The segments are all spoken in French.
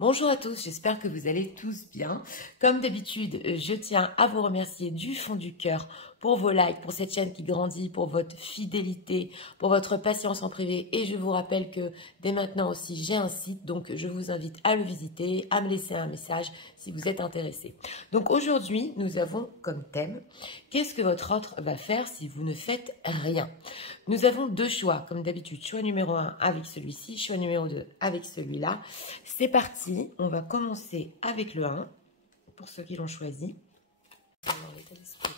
Bonjour à tous, j'espère que vous allez tous bien. Comme d'habitude, je tiens à vous remercier du fond du cœur pour vos likes, pour cette chaîne qui grandit, pour votre fidélité, pour votre patience en privé. Et je vous rappelle que dès maintenant aussi, j'ai un site, donc je vous invite à le visiter, à me laisser un message si vous êtes intéressé. Donc aujourd'hui, nous avons comme thème, qu'est-ce que votre autre va faire si vous ne faites rien? Nous avons deux choix, comme d'habitude, choix numéro 1 avec celui-ci, choix numéro 2 avec celui-là. C'est parti, on va commencer avec le 1, pour ceux qui l'ont choisi. Alors, l'état d'esprit.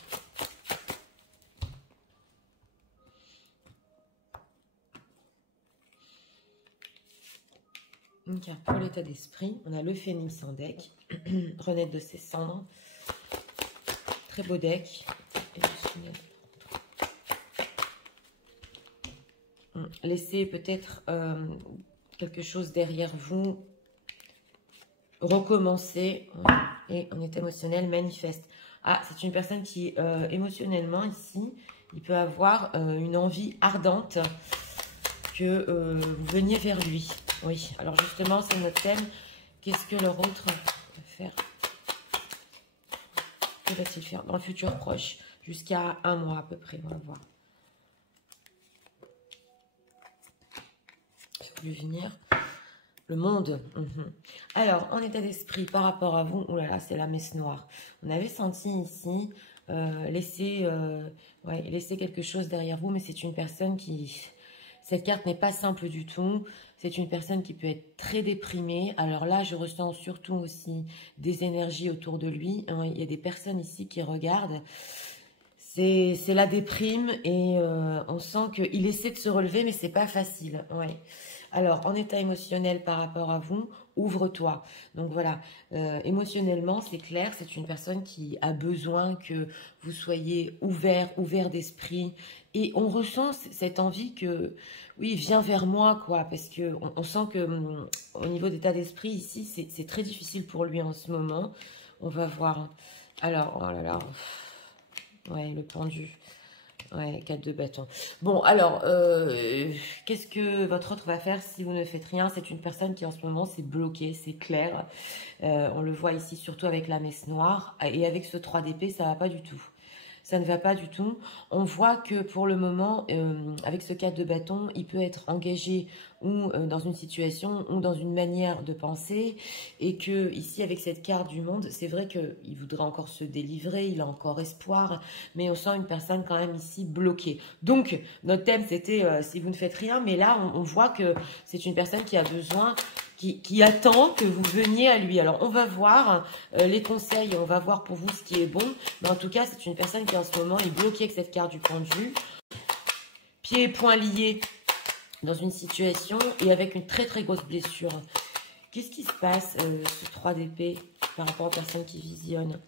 Une carte pour l'état d'esprit, on a le phénix en deck, renaître de ses cendres, très beau deck. Laissez peut-être quelque chose derrière vous, recommencer, et en état émotionnel manifeste. Ah, c'est une personne qui émotionnellement ici, il peut avoir une envie ardente que vous veniez vers lui. Oui, alors justement, c'est notre thème. Qu'est-ce que leur autre va faire? Que va-t-il faire dans le futur proche? Jusqu'à un mois à peu près, on va voir. Il veut venir. Le monde. Alors, en état d'esprit, par rapport à vous, oh là là, c'est la messe noire. On avait senti ici, laisser quelque chose derrière vous, mais c'est une personne qui... Cette carte n'est pas simple du tout. C'est une personne qui peut être très déprimée. Alors là, je ressens surtout aussi des énergies autour de lui. Il y a des personnes ici qui regardent. C'est la déprime et on sent qu'il essaie de se relever, mais c'est pas facile. Ouais. Alors, en état émotionnel par rapport à vous, ouvre-toi. Donc voilà, émotionnellement, c'est clair, c'est une personne qui a besoin que vous soyez ouvert d'esprit. Et on ressent cette envie que, oui, viens vers moi, quoi, parce que on sent que au niveau d'état d'esprit, ici, c'est très difficile pour lui en ce moment. On va voir. Alors, oh là là, ouais, le pendu. Ouais, 4 de bâton. Bon, alors, qu'est-ce que votre autre va faire si vous ne faites rien? C'est une personne qui, en ce moment, s'est bloquée, c'est clair. On le voit ici, surtout avec la messe noire. Et avec ce 3 d'épée, ça ne va pas du tout. Ça ne va pas du tout. On voit que pour le moment, avec ce 4 de bâton, il peut être engagé ou dans une situation ou dans une manière de penser. Et que ici, avec cette carte du monde, c'est vrai qu'il voudrait encore se délivrer, il a encore espoir. Mais on sent une personne quand même ici bloquée. Donc, notre thème, c'était si vous ne faites rien. Mais là, on voit que c'est une personne qui a besoin... Qui attend que vous veniez à lui. Alors, on va voir les conseils, on va voir pour vous ce qui est bon. Mais en tout cas, c'est une personne qui, en ce moment, est bloquée avec cette carte du pendu. Pieds et poings liés dans une situation et avec une très, très grosse blessure. Qu'est-ce qui se passe, ce 3 d'épée, par rapport aux personnes qui visionnent?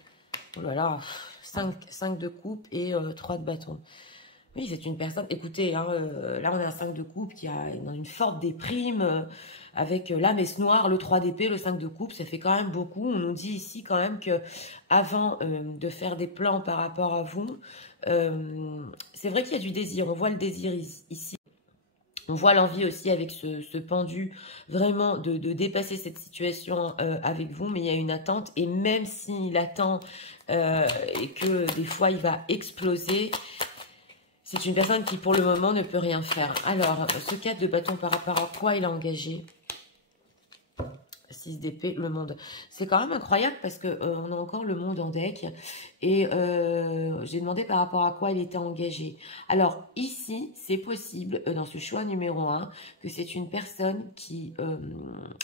Oh là là, 5 de coupe et 3 de bâton. Oui, c'est une personne... Écoutez, hein, là, on a un 5 de coupe qui a dans une forte déprime... avec la messe noire, le 3 d'épée, le 5 de coupe, ça fait quand même beaucoup. On nous dit ici quand même que avant de faire des plans par rapport à vous, c'est vrai qu'il y a du désir. On voit le désir ici. On voit l'envie aussi avec ce pendu, vraiment de dépasser cette situation avec vous, mais il y a une attente. Et même s'il attend et que des fois il va exploser... C'est une personne qui, pour le moment, ne peut rien faire. Alors, ce 4 de bâton, par rapport à quoi il a engagé? 6 d'épée, le monde. C'est quand même incroyable parce que on a encore le monde en deck. Et j'ai demandé par rapport à quoi il était engagé. Alors, ici, c'est possible, dans ce choix numéro 1, que c'est une personne qui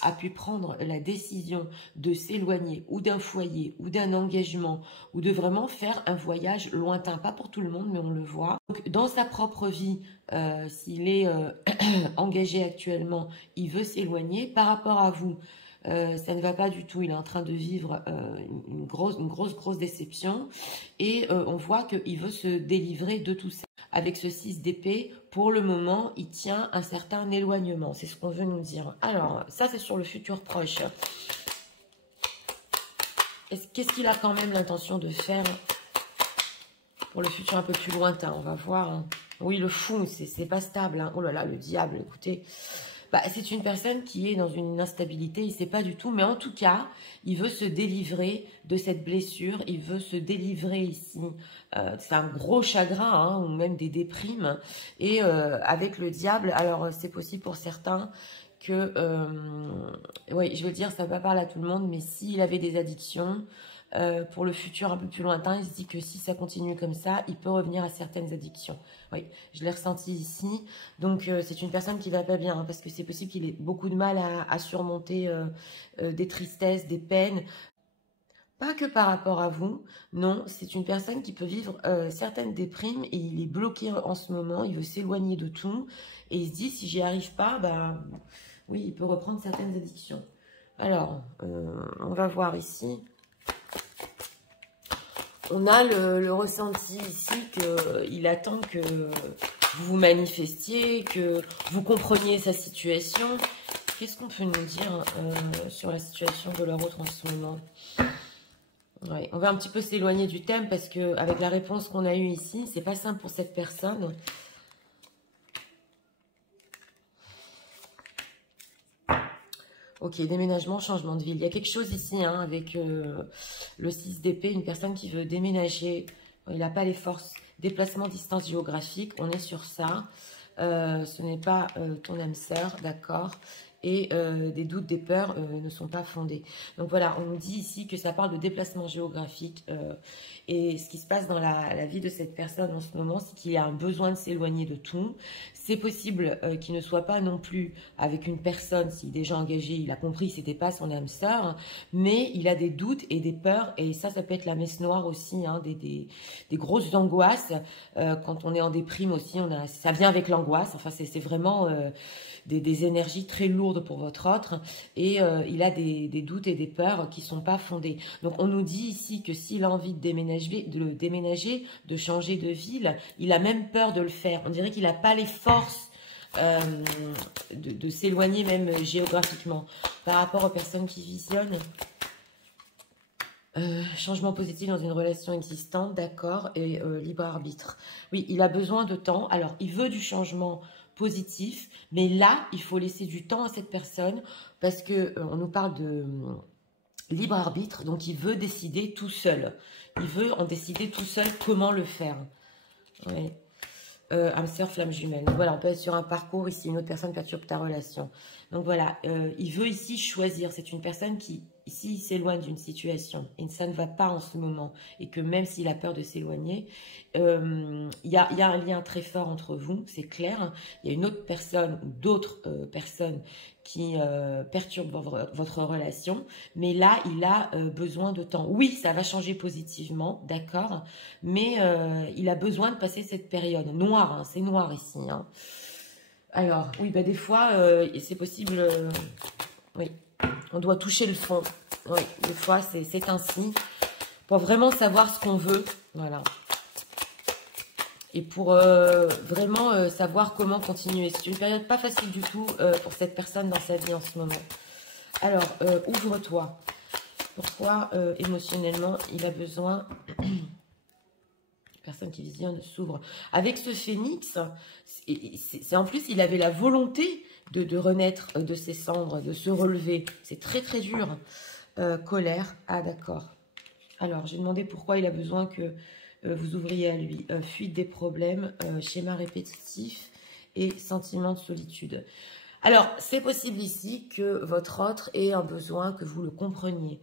a pu prendre la décision de s'éloigner ou d'un foyer ou d'un engagement ou de vraiment faire un voyage lointain. Pas pour tout le monde, mais on le voit. Donc, dans sa propre vie, s'il est engagé actuellement, il veut s'éloigner. Par rapport à vous, ça ne va pas du tout, il est en train de vivre une grosse déception et on voit qu'il veut se délivrer de tout ça. Avec ce 6 d'épée, pour le moment, il tient un certain éloignement, c'est ce qu'on veut nous dire. Alors, ça c'est sur le futur proche. Qu'est-ce qu'il a quand même l'intention de faire pour le futur un peu plus lointain? On va voir. Hein. Oui, le fou, c'est pas stable. Hein. Oh là là, le diable, écoutez... Bah, c'est une personne qui est dans une instabilité, il ne sait pas du tout, mais en tout cas, il veut se délivrer de cette blessure, il veut se délivrer ici. C'est un gros chagrin, hein, ou même des déprimes. Et avec le diable, alors c'est possible pour certains que, oui, je veux dire, ça ne va pas parler à tout le monde, mais s'il avait des addictions, pour le futur un peu plus lointain, il se dit que si ça continue comme ça, il peut revenir à certaines addictions. Oui, je l'ai ressenti ici. Donc, c'est une personne qui va pas bien, hein, parce que c'est possible qu'il ait beaucoup de mal à surmonter des tristesses, des peines. Pas que par rapport à vous, non, c'est une personne qui peut vivre certaines déprimes et il est bloqué en ce moment, il veut s'éloigner de tout et il se dit si j'y arrive pas, bah oui, il peut reprendre certaines addictions. Alors, on va voir ici. On a le ressenti ici qu'il attend que vous vous manifestiez, que vous compreniez sa situation. Qu'est-ce qu'on peut nous dire sur la situation de leur autre en ce moment? Ouais, on va un petit peu s'éloigner du thème parce que avec la réponse qu'on a eue ici, c'est pas simple pour cette personne. Ok, déménagement, changement de ville. Il y a quelque chose ici hein, avec le 6 d'épée, une personne qui veut déménager. Il n'a pas les forces. Déplacement, distance géographique, on est sur ça. Ce n'est pas ton âme sœur, d'accord. Et des doutes, des peurs ne sont pas fondés. Donc voilà, on nous dit ici que ça parle de déplacement géographique. Et ce qui se passe dans la vie de cette personne en ce moment, c'est qu'il a un besoin de s'éloigner de tout. C'est possible qu'il ne soit pas non plus avec une personne, s'il est déjà engagé, il a compris que ce n'était pas son âme sœur, mais il a des doutes et des peurs. Et ça peut être la messe noire aussi, hein, des grosses angoisses. Quand on est en déprime aussi, ça vient avec l'angoisse. Enfin, c'est vraiment... des énergies très lourdes pour votre autre et il a des doutes et des peurs qui ne sont pas fondées. Donc on nous dit ici que s'il a envie de déménager, de changer de ville, il a même peur de le faire. On dirait qu'il n'a pas les forces de s'éloigner même géographiquement. Par rapport aux personnes qui visionnent, changement positif dans une relation existante, d'accord, et libre arbitre. Oui, il a besoin de temps. Alors, il veut du changement positif, mais là, il faut laisser du temps à cette personne parce que on nous parle de libre arbitre, donc il veut décider tout seul. Il veut en décider tout seul comment le faire. Oui. Âme sœur, flamme jumelle. Donc voilà, on peut être sur un parcours ici, une autre personne perturbe ta relation. Donc voilà, il veut ici choisir. C'est une personne qui, ici, s'éloigne d'une situation et ça ne va pas en ce moment. Et que même s'il a peur de s'éloigner, il y a un lien très fort entre vous, c'est clair. Il y a une autre personne ou d'autres personnes qui perturbent votre relation. Mais là, il a besoin de temps. Oui, ça va changer positivement, d'accord. Mais il a besoin de passer cette période noire. Hein, c'est noir ici. Hein. Alors, oui, bah, des fois, c'est possible... oui, on doit toucher le fond. Oui, des fois, c'est ainsi. Pour vraiment savoir ce qu'on veut. Voilà. Et pour vraiment savoir comment continuer. C'est une période pas facile du tout pour cette personne dans sa vie en ce moment. Alors, ouvre-toi. Pourquoi émotionnellement il a besoin... Personne qui visionne s'ouvre. Avec ce phénix, c'est en plus, il avait la volonté de renaître de ses cendres, de se relever. C'est très très dur. Colère. Ah d'accord. Alors, j'ai demandé pourquoi il a besoin que vous ouvriez à lui. Fuite des problèmes, schéma répétitif et sentiment de solitude. Alors, c'est possible ici que votre autre ait un besoin que vous le compreniez.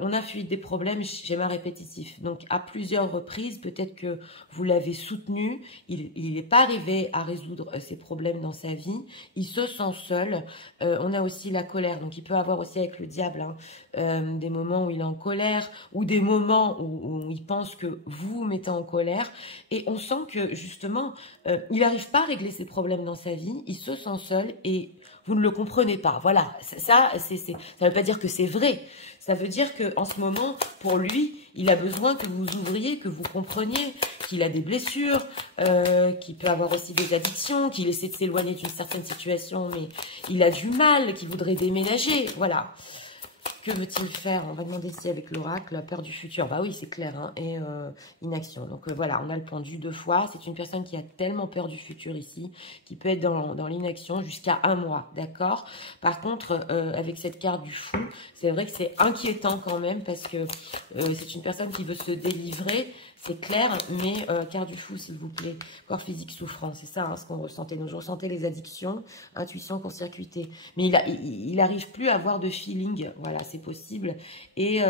On a fuite des problèmes, schéma répétitif. Donc, à plusieurs reprises, peut-être que vous l'avez soutenu, il n'est pas arrivé à résoudre ces problèmes dans sa vie, il se sent seul. On a aussi la colère, donc il peut avoir aussi avec le diable des moments où il est en colère ou des moments où il pense que vous vous mettez en colère. Et on sent que, justement, il n'arrive pas à régler ses problèmes dans sa vie, il se sent seul et vous ne le comprenez pas. Voilà, ça ne veut pas dire que c'est vrai. Ça veut dire qu'en ce moment, pour lui, il a besoin que vous ouvriez, que vous compreniez qu'il a des blessures, qu'il peut avoir aussi des addictions, qu'il essaie de s'éloigner d'une certaine situation, mais il a du mal, qu'il voudrait déménager. Voilà. Que veut-il faire? On va demander si avec l'oracle, la peur du futur. Bah oui, c'est clair, hein, et inaction. Donc voilà, on a le pendu 2 fois. C'est une personne qui a tellement peur du futur ici, qui peut être dans l'inaction jusqu'à 1 mois, d'accord? Par contre, avec cette carte du fou, c'est vrai que c'est inquiétant quand même, parce que c'est une personne qui veut se délivrer, c'est clair, mais carte du fou, s'il vous plaît. Corps physique souffrant, c'est ça, hein, ce qu'on ressentait. Donc je ressentais les addictions, intuition court-circuitée. Mais il arrive plus à avoir de feeling, voilà, c'est possible. Et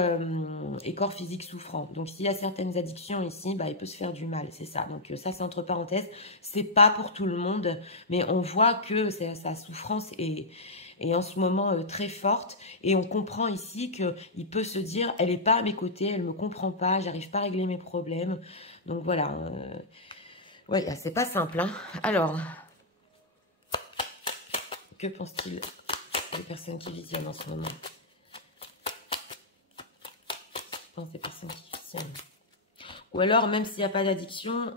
corps physique souffrant. Donc s'il y a certaines addictions ici, bah, il peut se faire du mal, c'est ça. Donc ça, c'est entre parenthèses. C'est pas pour tout le monde, mais on voit que sa souffrance est en ce moment très forte, et on comprend ici qu'il peut se dire, elle n'est pas à mes côtés, elle ne me comprend pas, j'arrive pas à régler mes problèmes. Donc voilà, ouais, c'est pas simple, hein. Alors, que pense-t-il des personnes qui visionnent en ce moment? Je pense des personnes qui visionnent. Ou alors, même s'il n'y a pas d'addiction,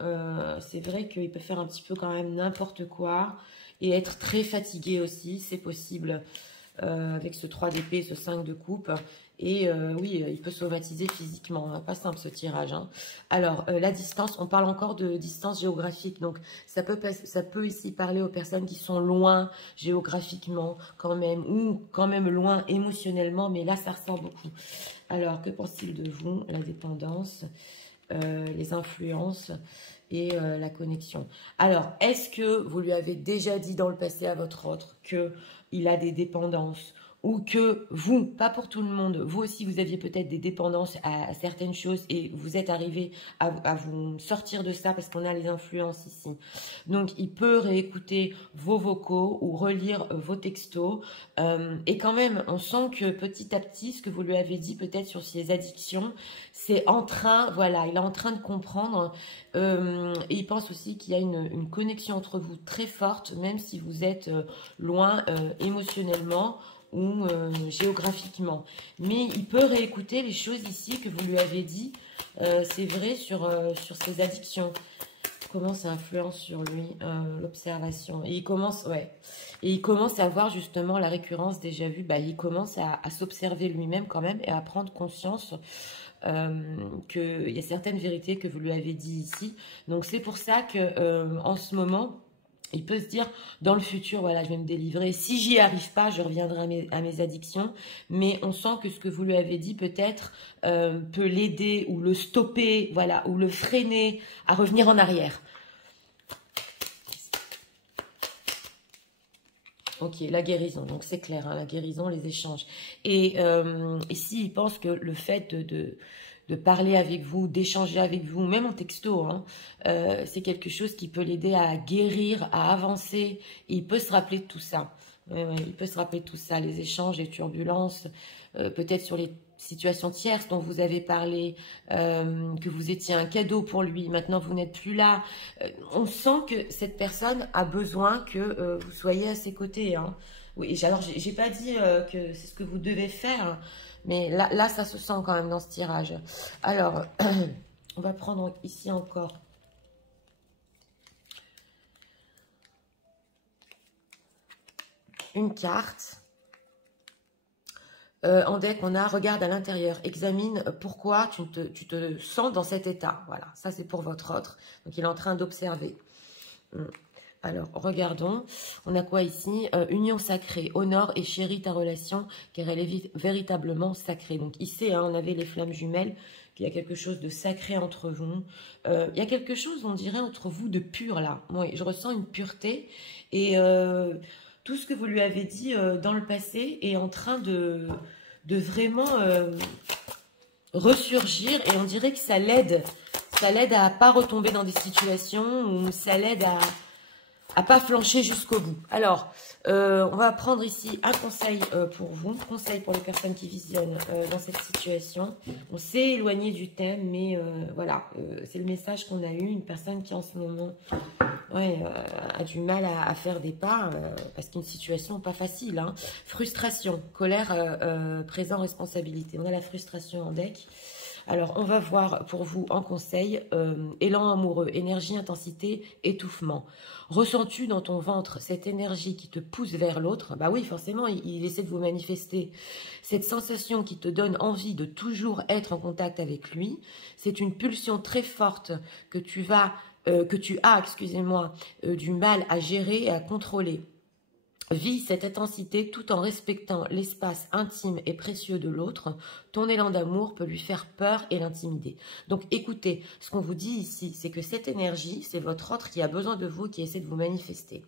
c'est vrai qu'il peut faire un petit peu quand même n'importe quoi, et être très fatigué aussi, c'est possible, avec ce 3 d'épée, ce 5 de coupe. Et oui, il peut somatiser physiquement, hein. Pas simple ce tirage, hein. Alors, la distance, on parle encore de distance géographique. Donc, ça peut ici parler aux personnes qui sont loin géographiquement quand même, ou quand même loin émotionnellement, mais là, ça ressort beaucoup. Alors, que pense-t-il de vous? La dépendance, les influences et la connexion. Alors, est-ce que vous lui avez déjà dit dans le passé à votre autre qu'il a des dépendances, ou que vous, pas pour tout le monde, vous aussi vous aviez peut-être des dépendances à certaines choses, et vous êtes arrivé à vous sortir de ça parce qu'on a les influences ici. Donc il peut réécouter vos vocaux ou relire vos textos, et quand même on sent que petit à petit ce que vous lui avez dit peut-être sur ses addictions, c'est en train, voilà, il est en train de comprendre, et il pense aussi qu'il y a une connexion entre vous très forte, même si vous êtes loin émotionnellement ou géographiquement. Mais il peut réécouter les choses ici que vous lui avez dit, c'est vrai, sur ses addictions. Comment ça influence sur lui, l'observation. Et il commence, ouais, et il commence à voir justement la récurrence déjà vue. Bah, il commence à s'observer lui-même quand même, et à prendre conscience qu'il y a certaines vérités que vous lui avez dit ici. Donc c'est pour ça que en ce moment, il peut se dire, dans le futur, voilà, je vais me délivrer. Si j'y arrive pas, je reviendrai à mes addictions. Mais on sent que ce que vous lui avez dit, peut-être, peut l'aider ou le stopper, voilà, ou le freiner à revenir en arrière. Ok, la guérison, donc c'est clair, hein, la guérison, les échanges. Et ici, il pense que le fait de parler avec vous, d'échanger avec vous, même en texto, hein, c'est quelque chose qui peut l'aider à guérir, à avancer. Et il peut se rappeler de tout ça. Il peut se rappeler de tout ça, les échanges, les turbulences, peut-être sur les situations tierces dont vous avez parlé, que vous étiez un cadeau pour lui, maintenant vous n'êtes plus là. On sent que cette personne a besoin que vous soyez à ses côtés, hein. Oui, alors j'ai pas dit que c'est ce que vous devez faire, mais là ça se sent quand même dans ce tirage. Alors, on va prendre ici encore une carte. En deck, on a regarde à l'intérieur, examine pourquoi tu te sens dans cet état. Voilà, ça c'est pour votre autre. Donc il est en train d'observer. Alors, regardons. On a quoi ici? Union sacrée. Honore et chéris ta relation, car elle est véritablement sacrée. Donc ici, hein, on avait les flammes jumelles, qu'il y a quelque chose de sacré entre vous. Il y a quelque chose, on dirait, entre vous de pur, là. Oui, je ressens une pureté. Et tout ce que vous lui avez dit dans le passé est en train de vraiment ressurgir. Et on dirait que ça l'aide. Ça l'aide à pas retomber dans des situations où ça l'aide à pas flancher jusqu'au bout. Alors, on va prendre ici un conseil pour vous, conseil pour les personnes qui visionnent dans cette situation. On s'est éloigné du thème, mais voilà, c'est le message qu'on a eu. Une personne qui en ce moment a du mal à faire des pas, parce qu'une situation pas facile, hein. Frustration, colère, présent, responsabilité. On a la frustration en deck. Alors, on va voir pour vous en conseil, élan amoureux, énergie, intensité, étouffement. Ressens-tu dans ton ventre cette énergie qui te pousse vers l'autre? Bah oui, forcément, il essaie de vous manifester cette sensation qui te donne envie de toujours être en contact avec lui. C'est une pulsion très forte que tu as, excusez-moi, du mal à gérer et à contrôler. Vis cette intensité tout en respectant l'espace intime et précieux de l'autre. Ton élan d'amour peut lui faire peur et l'intimider. Donc écoutez, ce qu'on vous dit ici, c'est que cette énergie, c'est votre autre qui a besoin de vous, qui essaie de vous manifester.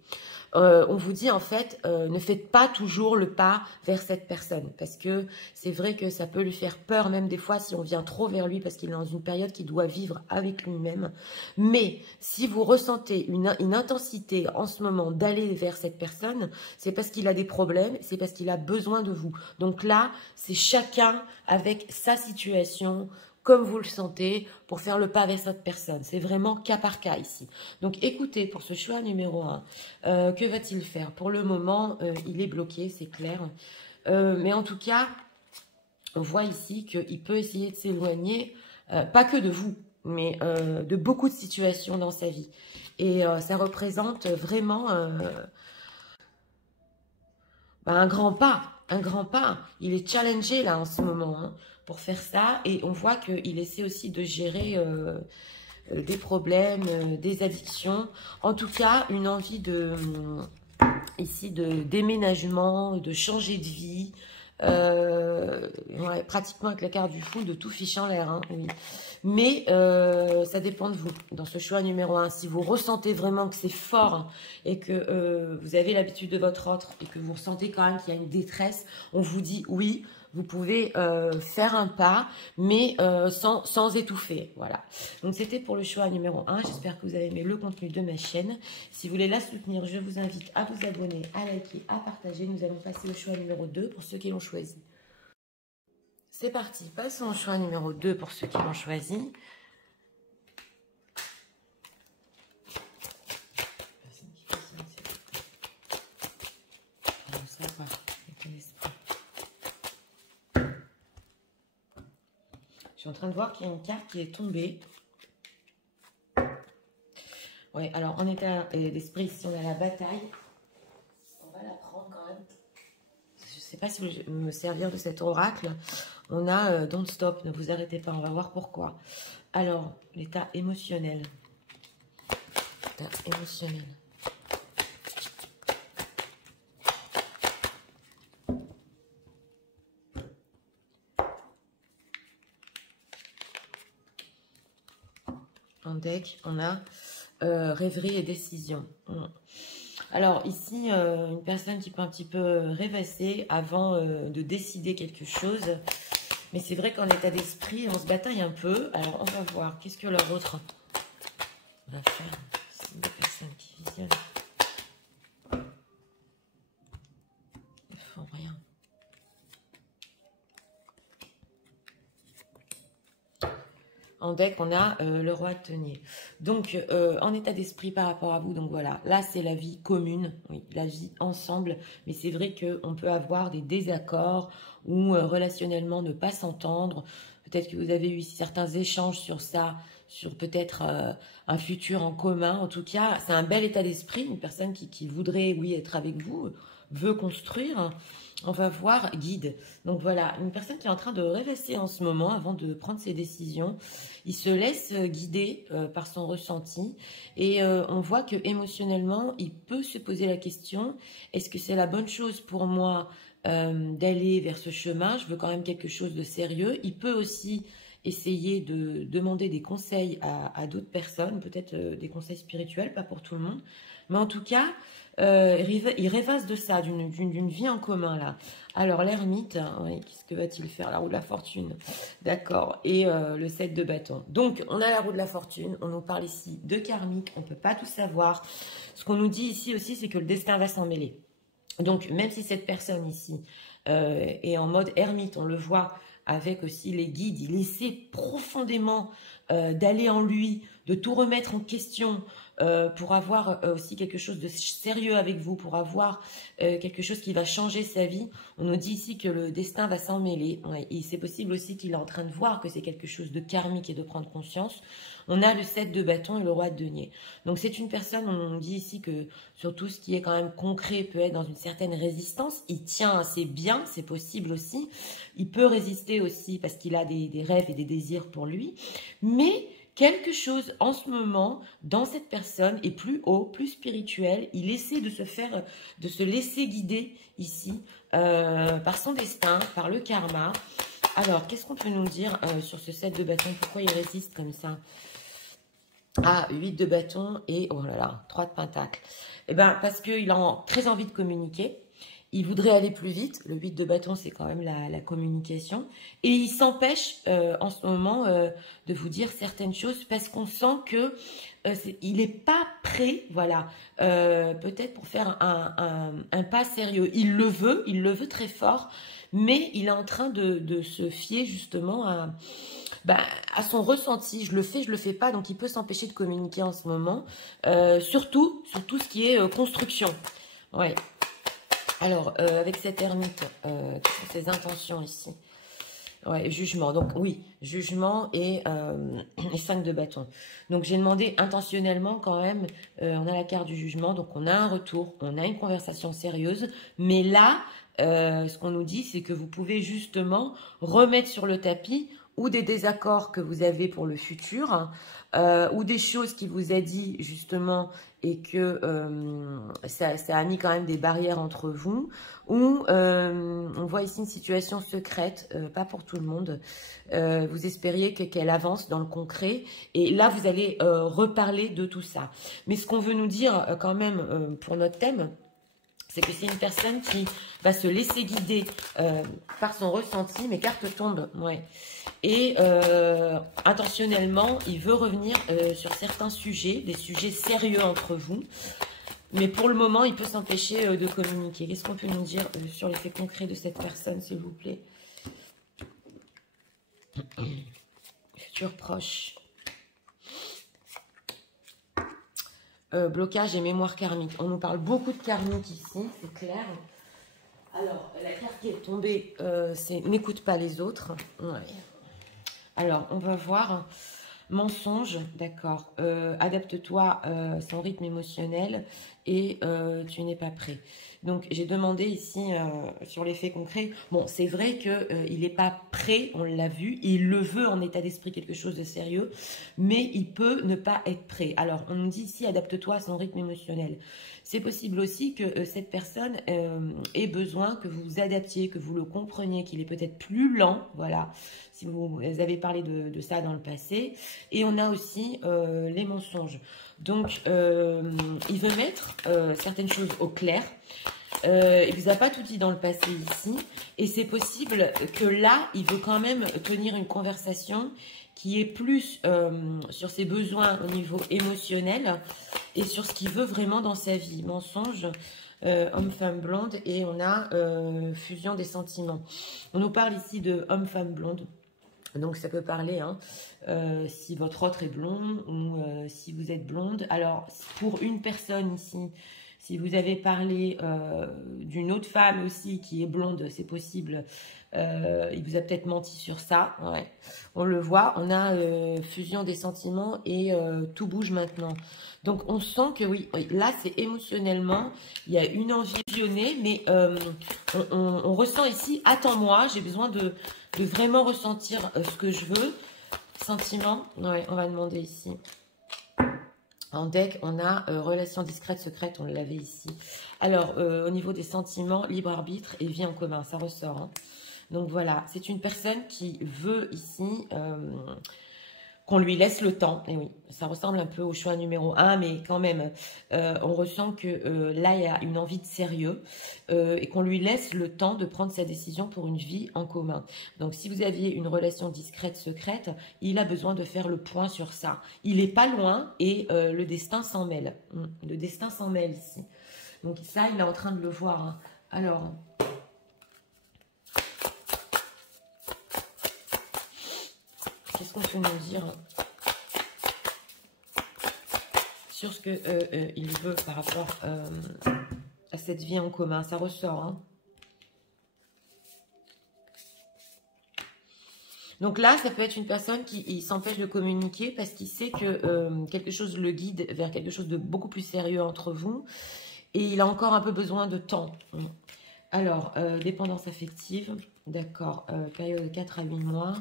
On vous dit en fait, ne faites pas toujours le pas vers cette personne, parce que c'est vrai que ça peut lui faire peur, même des fois si on vient trop vers lui, parce qu'il est dans une période qu'il doit vivre avec lui-même. Mais si vous ressentez une intensité en ce moment d'aller vers cette personne, c'est parce qu'il a des problèmes, c'est parce qu'il a besoin de vous. Donc là, c'est chacun avec sa situation, comme vous le sentez, pour faire le pas vers cette personne. C'est vraiment cas par cas ici. Donc écoutez, pour ce choix numéro 1, que va-t-il faire? Pour le moment, il est bloqué, c'est clair. Mais en tout cas, on voit ici qu'il peut essayer de s'éloigner, pas que de vous, mais de beaucoup de situations dans sa vie. Et ça représente vraiment un grand pas, un grand pas. Il est challengé là en ce moment hein, pour faire ça. Et on voit qu'il essaie aussi de gérer des problèmes, des addictions. En tout cas, une envie ici de déménagement, de changer de vie. Ouais, pratiquement avec la carte du fou, de tout fiche en l'air. Hein, oui. Mais ça dépend de vous. Dans ce choix numéro 1, si vous ressentez vraiment que c'est fort et que vous avez l'habitude de votre autre et que vous ressentez quand même qu'il y a une détresse, on vous dit oui, vous pouvez faire un pas, mais sans étouffer. Voilà. Donc c'était pour le choix numéro 1. J'espère que vous avez aimé le contenu de ma chaîne. Si vous voulez la soutenir, je vous invite à vous abonner, à liker, à partager. Nous allons passer au choix numéro 2 pour ceux qui l'ont choisi. C'est parti, passons au choix numéro 2 pour ceux qui l'ont choisi. Je suis en train de voir qu'il y a une carte qui est tombée. Ouais, alors en état d'esprit, si on a la bataille, on va la prendre quand même. Je ne sais pas si je vais me servir de cet oracle. On a Don't Stop, ne vous arrêtez pas, on va voir pourquoi. Alors, l'état émotionnel. L'état émotionnel. En deck, on a rêverie et décision. Alors ici, une personne qui peut un petit peu rêvasser avant de décider quelque chose. Mais c'est vrai qu'en état d'esprit, on se bataille un peu. Alors on va voir, qu'est-ce que leur autre va faire? C'est des personnes qui visionnent. Ils font rien. En deck, on a le roi de denier. Donc, en état d'esprit par rapport à vous, donc voilà, là, c'est la vie commune, oui, la vie ensemble. Mais c'est vrai qu'on peut avoir des désaccords ou relationnellement ne pas s'entendre. Peut-être que vous avez eu ici certains échanges sur ça, sur peut-être un futur en commun. En tout cas, c'est un bel état d'esprit, une personne qui voudrait, oui, être avec vous, veut construire. On va voir guide. Donc voilà, une personne qui est en train de rêvasser en ce moment avant de prendre ses décisions. Il se laisse guider par son ressenti et on voit que émotionnellement, il peut se poser la question, est-ce que c'est la bonne chose pour moi d'aller vers ce chemin? Je veux quand même quelque chose de sérieux. Il peut aussi essayer de demander des conseils à d'autres personnes, peut-être des conseils spirituels, pas pour tout le monde. Mais en tout cas, il rêvasse de ça, d'une vie en commun là. Alors l'ermite, oui, qu'est-ce que va-t-il faire? La roue de la fortune, d'accord, et le 7 de bâton. Donc on a la roue de la fortune, on nous parle ici de karmique, on ne peut pas tout savoir. Ce qu'on nous dit ici aussi, c'est que le destin va s'en mêler. Donc même si cette personne ici est en mode ermite, on le voit avec aussi les guides, il essaie profondément d'aller en lui, de tout remettre en question, pour avoir aussi quelque chose de sérieux avec vous, pour avoir quelque chose qui va changer sa vie. On nous dit ici que le destin va s'en mêler. Ouais, et c'est possible aussi qu'il est en train de voir que c'est quelque chose de karmique et de prendre conscience. On a le 7 de bâton et le roi de denier. Donc c'est une personne, on dit ici que sur tout ce qui est quand même concret peut être dans une certaine résistance. Il tient assez bien, c'est possible aussi. Il peut résister aussi parce qu'il a des rêves et des désirs pour lui. Mais quelque chose en ce moment dans cette personne est plus haut, plus spirituel. Il essaie de se laisser guider ici par son destin, par le karma. Alors, qu'est-ce qu'on peut nous dire sur ce 7 de bâton? Pourquoi il résiste comme ça? Ah, 8 de bâton et, oh là là, 3 de pentacle. Eh bien, parce qu'il a très envie de communiquer. Il voudrait aller plus vite. Le 8 de bâton, c'est quand même la communication. Et il s'empêche en ce moment de vous dire certaines choses parce qu'on sent que il n'est pas prêt, voilà, peut-être pour faire un pas sérieux. Il le veut très fort, mais il est en train de se fier justement à son ressenti. Je le fais pas, donc il peut s'empêcher de communiquer en ce moment, surtout sur tout ce qui est construction. Ouais. Alors, avec cette ermite, quelles sont ses intentions ici? Ouais, jugement. Donc, oui, jugement et 5 de bâton. Donc, j'ai demandé intentionnellement quand même, on a la carte du jugement, donc on a un retour, on a une conversation sérieuse. Mais là, ce qu'on nous dit, c'est que vous pouvez justement remettre sur le tapis ou des désaccords que vous avez pour le futur, ou des choses qu'il vous a dit justement et que ça a mis quand même des barrières entre vous, ou on voit ici une situation secrète, pas pour tout le monde. Vous espériez qu'elle avance dans le concret et là vous allez reparler de tout ça. Mais ce qu'on veut nous dire quand même pour notre thème, c'est que c'est une personne qui va se laisser guider par son ressenti. Mes cartes tombent, ouais. Et intentionnellement, il veut revenir sur certains sujets, des sujets sérieux entre vous. Mais pour le moment, il peut s'empêcher de communiquer. Qu'est-ce qu'on peut nous dire sur l'effet concret de cette personne, s'il vous plaît? Futur proche. Blocage et mémoire karmique. On nous parle beaucoup de karmique ici, c'est clair. Alors, la carte qui est tombée, c'est n'écoute pas les autres. Ouais. Alors, on va voir mensonge, d'accord. Adapte-toi à son rythme émotionnel et tu n'es pas prêt. Donc, j'ai demandé ici sur l'effet concret. Bon, c'est vrai qu'il n'est pas prêt, on l'a vu. Il le veut en état d'esprit, quelque chose de sérieux, mais il peut ne pas être prêt. Alors, on nous dit ici, adapte-toi à son rythme émotionnel. C'est possible aussi que cette personne ait besoin que vous vous adaptiez, que vous le compreniez, qu'il est peut-être plus lent, voilà, si vous avez parlé de ça dans le passé. Et on a aussi les mensonges. Donc, il veut mettre certaines choses au clair. Il vous a pas tout dit dans le passé ici. Et c'est possible que là, il veut quand même tenir une conversation qui est plus sur ses besoins au niveau émotionnel et sur ce qu'il veut vraiment dans sa vie. Mensonge, homme-femme blonde, et on a fusion des sentiments. On nous parle ici de homme-femme blonde. Donc, ça peut parler, hein, si votre autre est blond ou si vous êtes blonde. Alors, pour une personne ici, si vous avez parlé d'une autre femme aussi qui est blonde, c'est possible. Il vous a peut-être menti sur ça. Ouais. On le voit, on a fusion des sentiments et tout bouge maintenant. Donc, on sent que oui, là, c'est émotionnellement, il y a une envie fusionnée, mais on ressent ici, attends-moi, j'ai besoin de vraiment ressentir ce que je veux. Sentiment, ouais, on va demander ici. En deck, on a relation discrète, secrète, on l'avait ici. Alors, au niveau des sentiments, libre arbitre et vie en commun, ça ressort. Hein. Donc voilà, c'est une personne qui veut ici qu'on lui laisse le temps. Et oui, ça ressemble un peu au choix numéro 1, mais quand même, on ressent que là, il y a une envie de sérieux et qu'on lui laisse le temps de prendre sa décision pour une vie en commun. Donc, si vous aviez une relation discrète, secrète, il a besoin de faire le point sur ça. Il n'est pas loin et le destin s'en mêle. Le destin s'en mêle ici. Donc, ça, il est en train de le voir. Hein. Alors... qu'est-ce qu'on peut nous dire sur ce que il veut par rapport à cette vie en commun. Ça ressort, hein. Donc là, ça peut être une personne qui s'empêche de communiquer parce qu'il sait que quelque chose le guide vers quelque chose de beaucoup plus sérieux entre vous. Et il a encore un peu besoin de temps. Alors, dépendance affective, d'accord, période de 4 à 8 mois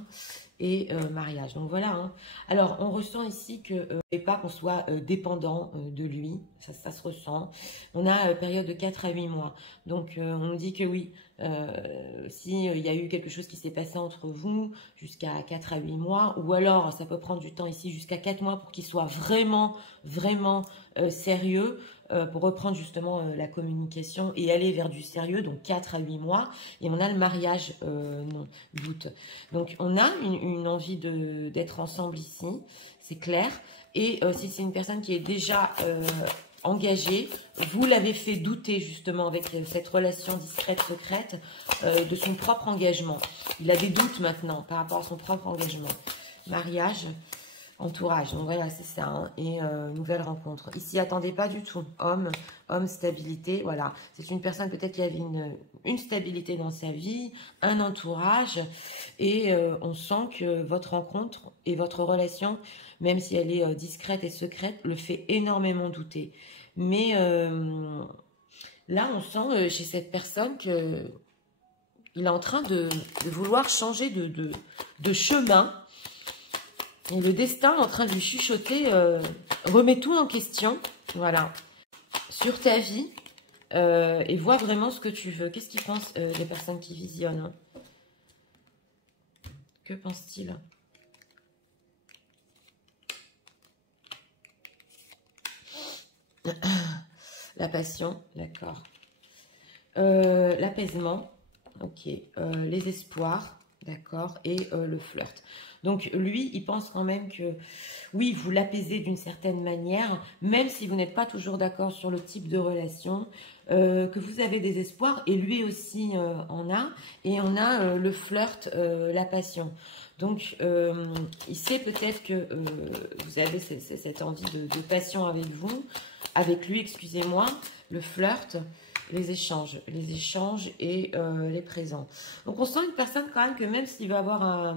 et mariage. Donc voilà, hein. Alors, on ressent ici que et pas qu'on soit dépendant de lui, ça se ressent. On a période de 4 à 8 mois. Donc, on nous dit que oui, s'il y a eu quelque chose qui s'est passé entre vous jusqu'à 4 à 8 mois, ou alors ça peut prendre du temps ici jusqu'à 4 mois pour qu'il soit vraiment, vraiment sérieux, pour reprendre justement la communication et aller vers du sérieux, donc 4 à 8 mois. Et on a le mariage d'août. Donc on a une envie d'être ensemble ici, c'est clair. Et si c'est une personne qui est déjà engagée, vous l'avez fait douter justement avec cette relation discrète, secrète, de son propre engagement. Il a des doutes maintenant par rapport à son propre engagement. Mariage, entourage, donc voilà, c'est ça, hein. Et nouvelle rencontre. Ici, attendez pas du tout. Homme, stabilité, voilà. C'est une personne peut-être qui avait une stabilité dans sa vie, un entourage, et on sent que votre rencontre et votre relation, même si elle est discrète et secrète, le fait énormément douter. Mais là, on sent chez cette personne que il est en train de vouloir changer de chemin. Et le destin est en train de lui chuchoter, remets tout en question, voilà, sur ta vie, et vois vraiment ce que tu veux. Qu'est-ce qu'ils pensent les personnes qui visionnent, hein? Que pense-t-il? La passion, d'accord. L'apaisement, ok. Les espoirs, d'accord. Et le flirt. Donc, lui, il pense quand même que, oui, vous l'apaisez d'une certaine manière, même si vous n'êtes pas toujours d'accord sur le type de relation, que vous avez des espoirs, et lui aussi en a, et on a le flirt, la passion. Donc, il sait peut-être que vous avez cette envie de passion avec lui, excusez-moi, le flirt, les échanges et les présents. Donc, on sent une personne quand même que même s'il va avoir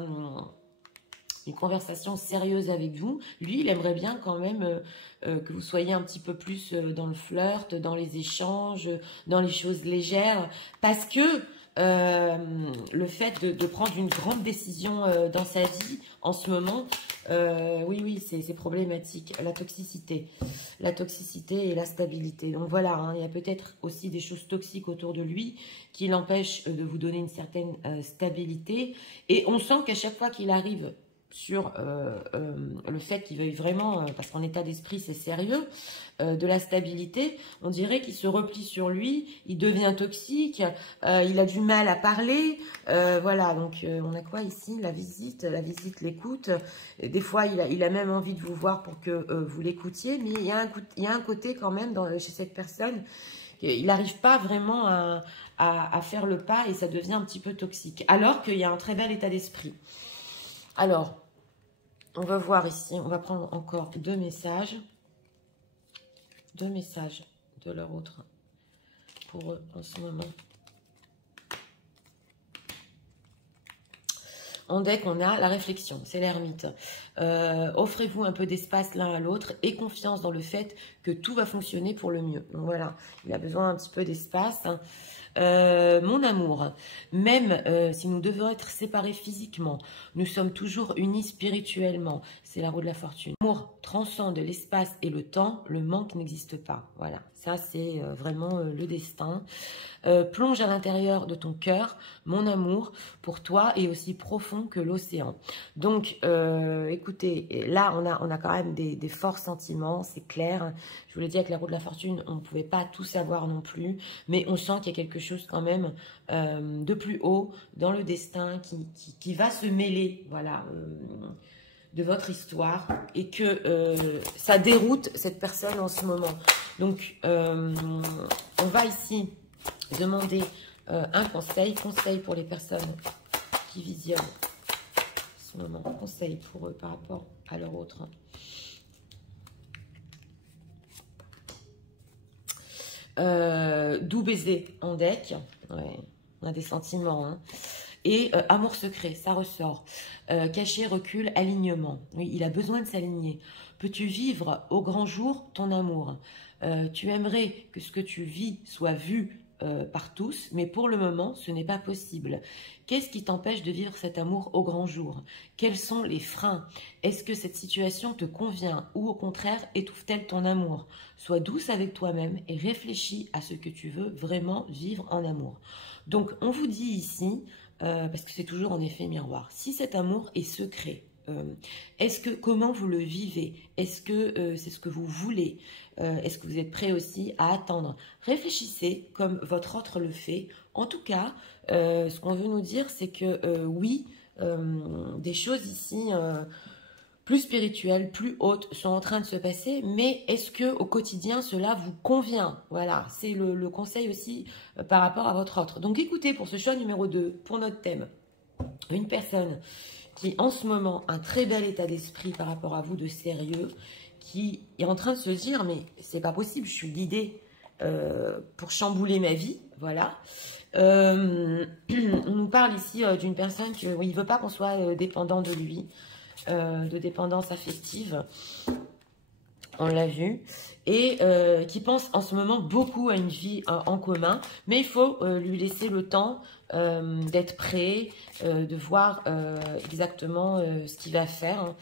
une conversation sérieuse avec vous, lui, il aimerait bien quand même que vous soyez un petit peu plus dans le flirt, dans les échanges, dans les choses légères, parce que le fait de prendre une grande décision dans sa vie en ce moment, oui, c'est problématique. La toxicité et la stabilité. Donc voilà, hein, il y a peut-être aussi des choses toxiques autour de lui qui l'empêchent de vous donner une certaine stabilité. Et on sent qu'à chaque fois qu'il arrive sur le fait qu'il veuille vraiment, parce qu'en état d'esprit c'est sérieux, de la stabilité, on dirait qu'il se replie sur lui, il devient toxique, il a du mal à parler, voilà, donc on a quoi ici? La visite, l'écoute, des fois il a même envie de vous voir pour que vous l'écoutiez, mais il y a un côté quand même chez cette personne, il n'arrive pas vraiment à faire le pas et ça devient un petit peu toxique, alors qu'il y a un très bel état d'esprit. Alors, on va voir ici, on va prendre encore deux messages de leur autre pour eux en ce moment. En deck, on a la réflexion, c'est l'ermite. Offrez-vous un peu d'espace l'un à l'autre et confiance dans le fait que tout va fonctionner pour le mieux. Donc voilà, il a besoin un petit peu d'espace. Mon amour, même si nous devons être séparés physiquement, nous sommes toujours unis spirituellement. C'est la roue de la fortune. L'amour transcende l'espace et le temps, le manque n'existe pas. Voilà, ça c'est vraiment le destin. Plonge à l'intérieur de ton cœur, mon amour pour toi est aussi profond que l'océan. Donc, écoutez, là on a quand même des forts sentiments, c'est clair. Je vous l'ai dit, avec la roue de la fortune, on ne pouvait pas tout savoir non plus, mais on sent qu'il y a quelque chose quand même de plus haut dans le destin qui va se mêler, voilà, de votre histoire, et que ça déroute cette personne en ce moment. Donc, on va ici demander un conseil pour les personnes qui visionnent en ce moment, conseil pour eux par rapport à leur autre. Doux baiser en deck. Ouais, on a des sentiments. Hein. Et amour secret, ça ressort. Caché, recul, alignement. Oui, il a besoin de s'aligner. Peux-tu vivre au grand jour ton amour? Tu aimerais que ce que tu vis soit vu par tous, mais pour le moment, ce n'est pas possible. Qu'est-ce qui t'empêche de vivre cet amour au grand jour? Quels sont les freins? Est-ce que cette situation te convient ou au contraire étouffe-t-elle ton amour? Sois douce avec toi-même et réfléchis à ce que tu veux vraiment vivre en amour. Donc, on vous dit ici, parce que c'est toujours en effet miroir, si cet amour est secret, comment vous le vivez? Est-ce que c'est ce que vous voulez? Est-ce que vous êtes prêt aussi à attendre? Réfléchissez comme votre autre le fait. En tout cas, ce qu'on veut nous dire, c'est que oui, des choses ici plus spirituelles, plus hautes sont en train de se passer, mais est-ce que au quotidien cela vous convient? Voilà, c'est le conseil aussi par rapport à votre autre. Donc écoutez, pour ce choix numéro 2, pour notre thème, une personne qui en ce moment a un très bel état d'esprit par rapport à vous, de sérieux, qui est en train de se dire, mais c'est pas possible, je suis guidée pour chambouler ma vie, voilà. On nous parle ici d'une personne qui ne veut pas qu'on soit dépendant de lui, de dépendance affective, on l'a vu, et qui pense en ce moment beaucoup à une vie en commun, mais il faut lui laisser le temps d'être prêt, de voir exactement ce qu'il va faire. Hein.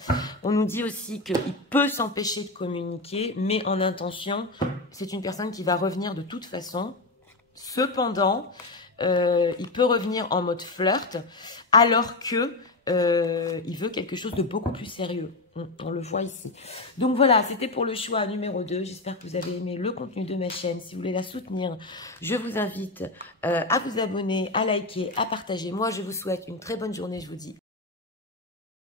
On nous dit aussi qu'il peut s'empêcher de communiquer, mais en intention, c'est une personne qui va revenir de toute façon. Cependant, il peut revenir en mode flirt, alors que il veut quelque chose de beaucoup plus sérieux. On le voit ici. Donc voilà, c'était pour le choix numéro 2. J'espère que vous avez aimé le contenu de ma chaîne. Si vous voulez la soutenir, je vous invite à vous abonner, à liker, à partager. Moi, je vous souhaite une très bonne journée. Je vous dis